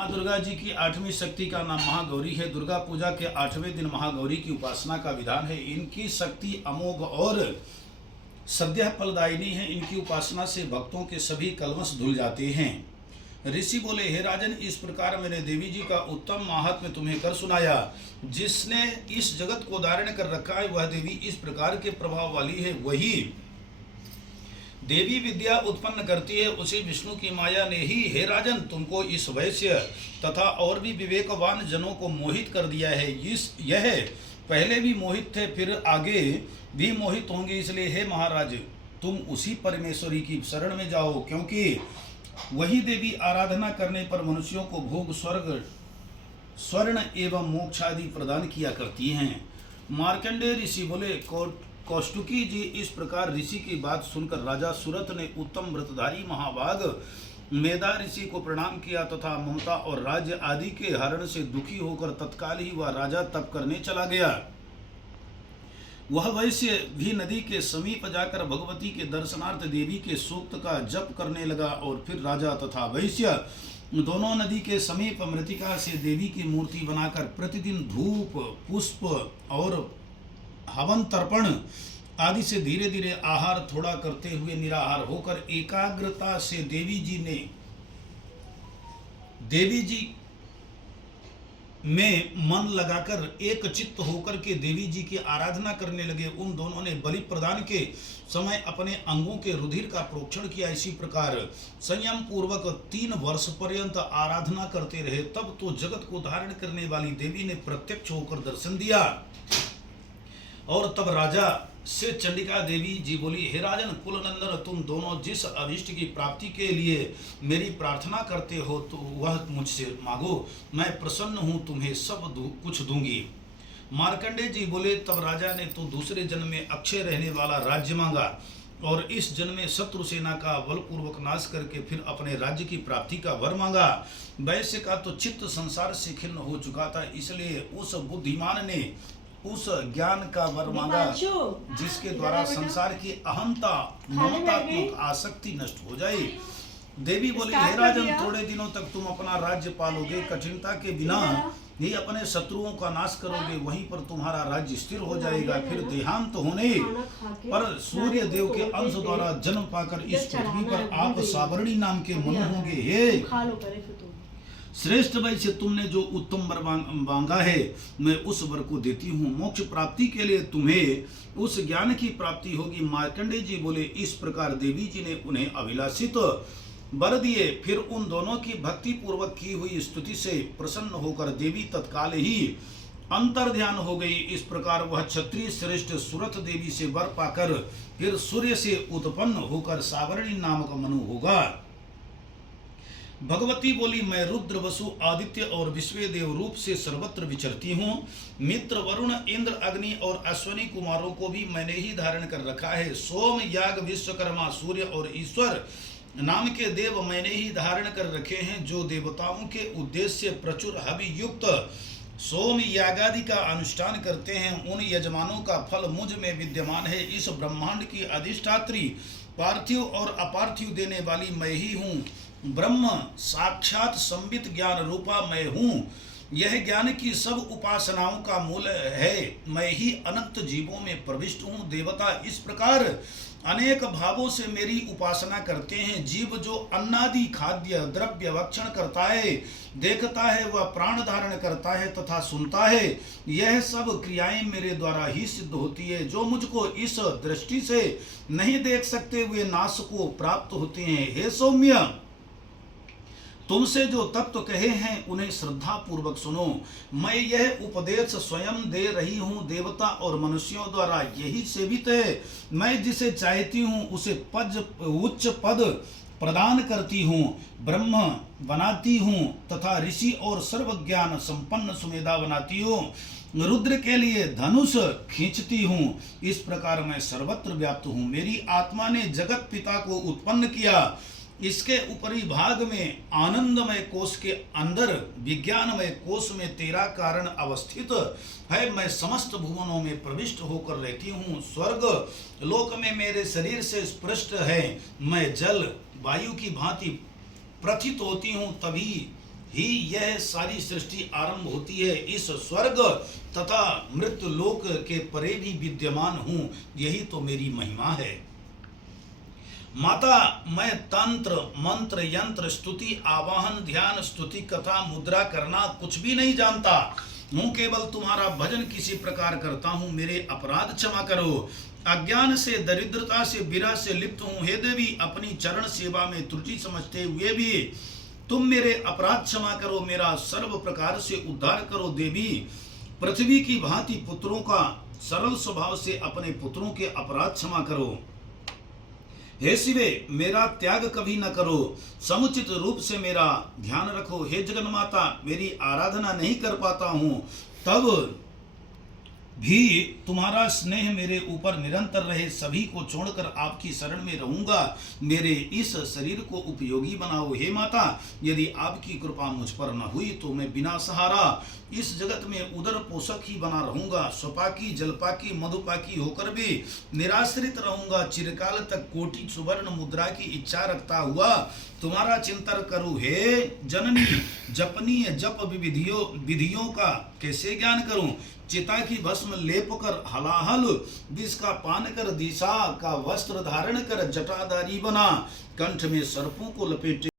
माँ दुर्गा जी की 8वीं शक्ति का नाम महागौरी है। दुर्गा पूजा के 8वें दिन महागौरी की उपासना का विधान है। इनकी शक्ति अमोघ और सद्य फलदायिनी है। इनकी उपासना से भक्तों के सभी कलमश धुल जाते हैं। ऋषि बोले, हे राजन, इस प्रकार मैंने देवी जी का उत्तम महात्म्य तुम्हें कर सुनाया। जिसने इस जगत को धारण कर रखा है वह देवी इस प्रकार के प्रभाव वाली है। वही देवी विद्या उत्पन्न करती है, उसी विष्णु की माया ने ही, हे राजन, तुमको इस वैश्य तथा और भी विवेकवान जनों को मोहित कर दिया है। यह पहले भी मोहित थे, फिर आगे भी मोहित होंगे। इसलिए हे महाराज, तुम उसी परमेश्वरी की शरण में जाओ, क्योंकि वही देवी आराधना करने पर मनुष्यों को भोग, स्वर्ग, स्वर्ण एवं मोक्ष आदि प्रदान किया करती हैं। मार्कंडेय ऋषि बोले, कौष्टुकी जी, इस प्रकार ऋषि की बात सुनकर राजा सुरथ ने उत्तम व्रतधारी महाभाग मेधा ऋषि को प्रणाम किया तथा ममता और राज्य आदि के हरण से दुखी होकर तत्काल ही वह राजा तप करने चला गया। वह वैश्य भी नदी के समीप जाकर भगवती के दर्शनार्थ देवी के सूक्त का जप करने लगा और फिर राजा तथा वैश्य दोनों नदी के समीप मृतिका से देवी की मूर्ति बनाकर प्रतिदिन धूप, पुष्प और हवन तर्पण आदि से धीरे धीरे आहार थोड़ा करते हुए निराहार होकर एकाग्रता से देवी जी में मन लगाकर एक चित्त होकर के देवी जी की आराधना करने लगे। उन दोनों ने बलि प्रदान के समय अपने अंगों के रुधिर का प्रोक्षण किया। इसी प्रकार संयम पूर्वक 3 वर्ष पर्यंत आराधना करते रहे। तब तो जगत को धारण करने वाली देवी ने प्रत्यक्ष होकर दर्शन दिया और तब राजा से चंडिका देवी जी बोली, हे राजन कुलनंदन, तुम दोनों जिस अभिष्ट की प्राप्ति के लिए मेरी प्रार्थना करते हो तो वह मुझसे मांगो, मैं प्रसन्न हूँ, तुम्हें सब कुछ दूंगी। मार्कंडेय जी बोले, तब राजा ने तो दूसरे जन्म में अक्षय रहने वाला राज्य मांगा और इस जन्म में शत्रु सेना का बलपूर्वक नाश करके फिर अपने राज्य की प्राप्ति का वर मांगा। वैश्य का तो चित्त संसार से खिन्न हो चुका था, इसलिए उस बुद्धिमान ने उस ज्ञान का वर मांगा जिसके द्वारा संसार की अहंता, ममतात्मक आसक्ति नष्ट हो जाए। देवी बोली, हे राजन, थोड़े दिनों तक तुम अपना राज्य पालोगे, कठिनता के बिना ही अपने शत्रुओं का नाश करोगे, वहीं पर तुम्हारा राज्य स्थिर हो जाएगा। फिर देहांत होने पर सूर्य देव के अंश द्वारा जन्म पाकर इस पृथ्वी पर आप सावर्णी नाम के मनु होंगे। हे श्रेष्ठ वैश्य, तुमने जो उत्तम वर मांगा है मैं उस वर को देती हूँ। मोक्ष प्राप्ति के लिए तुम्हें उस ज्ञान की प्राप्ति होगी। मार्कंडेय जी बोले, इस प्रकार देवी जी ने उन्हें अभिलाषित वर दिए। फिर उन दोनों की भक्ति पूर्वक की हुई स्तुति से प्रसन्न होकर देवी तत्काल ही अंतर ध्यान हो गई। इस प्रकार वह क्षत्रिय श्रेष्ठ सुरथ देवी से वर पाकर फिर सूर्य से उत्पन्न होकर सावर्णी नामक मनु होगा। भगवती बोली, मैं रुद्र, वसु, आदित्य और विश्वदेव रूप से सर्वत्र विचरती हूँ। मित्र, वरुण, इंद्र, अग्नि और अश्वनी कुमारों को भी मैंने ही धारण कर रखा है। सोम, याग, विश्वकर्मा, सूर्य और ईश्वर नाम के देव मैंने ही धारण कर रखे हैं, जो देवताओं के उद्देश्य प्रचुर हवि युक्त सोम यागादि का अनुष्ठान करते हैं। उन यजमानों का फल मुझ में विद्यमान है। इस ब्रह्मांड की अधिष्ठात्री, पार्थिव और अपार्थिव देने वाली मैं ही हूँ। ब्रह्म साक्षात संबित ज्ञान रूपा मैं हूँ। यह ज्ञान की सब उपासनाओं का मूल है। मैं ही अनंत जीवों में प्रविष्ट हूँ। देवता इस प्रकार अनेक भावों से मेरी उपासना करते हैं। जीव जो अन्नादि खाद्य द्रव्य भक्षण करता है, देखता है, वह प्राण धारण करता है तथा सुनता है, यह सब क्रियाएं मेरे द्वारा ही सिद्ध होती है। जो मुझको इस दृष्टि से नहीं देख सकते वे नाश को प्राप्त होते हैं। हे सौम्य, तुमसे जो तत्व कहे हैं उन्हें श्रद्धा पूर्वक सुनो। मैं यह उपदेश स्वयं दे रही हूँ। देवता और मनुष्यों द्वारा यही सेवित है। मैं जिसे चाहती हूँ उसे उच्च पद प्रदान करती हूँ, ब्रह्म बनाती हूँ तथा ऋषि और सर्वज्ञान संपन्न सुमेधा बनाती हूँ। रुद्र के लिए धनुष खींचती हूँ। इस प्रकार मैं सर्वत्र व्याप्त हूँ। मेरी आत्मा ने जगत पिता को उत्पन्न किया। इसके ऊपरी भाग में आनंदमय कोश के अंदर विज्ञानमय कोश में तेरा कारण अवस्थित है। मैं समस्त भुवनों में प्रविष्ट होकर रहती हूँ। स्वर्ग लोक में मेरे शरीर से स्पृष्ट है। मैं जल वायु की भांति प्रथित होती हूँ, तभी ही यह सारी सृष्टि आरंभ होती है। इस स्वर्ग तथा मृत्यु लोक के परे भी विद्यमान हूँ, यही तो मेरी महिमा है। माता, मैं तंत्र मंत्र यंत्र स्तुति आवाहन ध्यान स्तुति कथा मुद्रा करना कुछ भी नहीं जानता हूँ, केवल तुम्हारा भजन किसी प्रकार करता हूँ, मेरे अपराध क्षमा करो। अज्ञान से दरिद्रता से विरह से लिप्त हूँ, हे देवी अपनी चरण सेवा में त्रुटि समझते हुए भी तुम मेरे अपराध क्षमा करो, मेरा सर्व प्रकार से उद्धार करो। देवी पृथ्वी की भांति पुत्रों का सरल स्वभाव से अपने पुत्रों के अपराध क्षमा करो। हे शिवे मेरा त्याग कभी न करो, समुचित रूप से मेरा ध्यान रखो। हे जगन्माता मेरी आराधना नहीं कर पाता हूँ, तब भी तुम्हारा स्नेह मेरे ऊपर निरंतर रहे। सभी को छोड़कर आपकी शरण में रहूंगा, मेरे इस शरीर को उपयोगी बनाओ। हे माता यदि आपकी कृपा मुझ पर न हुई तो मैं बिना सहारा इस जगत में उदर पोषक ही बना रहूंगा, स्वपाकी जलपाकी मधुपाकी होकर भी निराश्रित रहूंगा। चिरकाल तक कोटि सुवर्ण मुद्रा की इच्छा रखता हुआ तुम्हारा चिंतन करूं। हे जननी जपनीय जप विधियों का कैसे ज्ञान करूं। चिता की भस्म लेप कर हलाहल विष का पान कर, दिशा का वस्त्र धारण कर जटाधारी बना, कंठ में सर्पों को लपेटे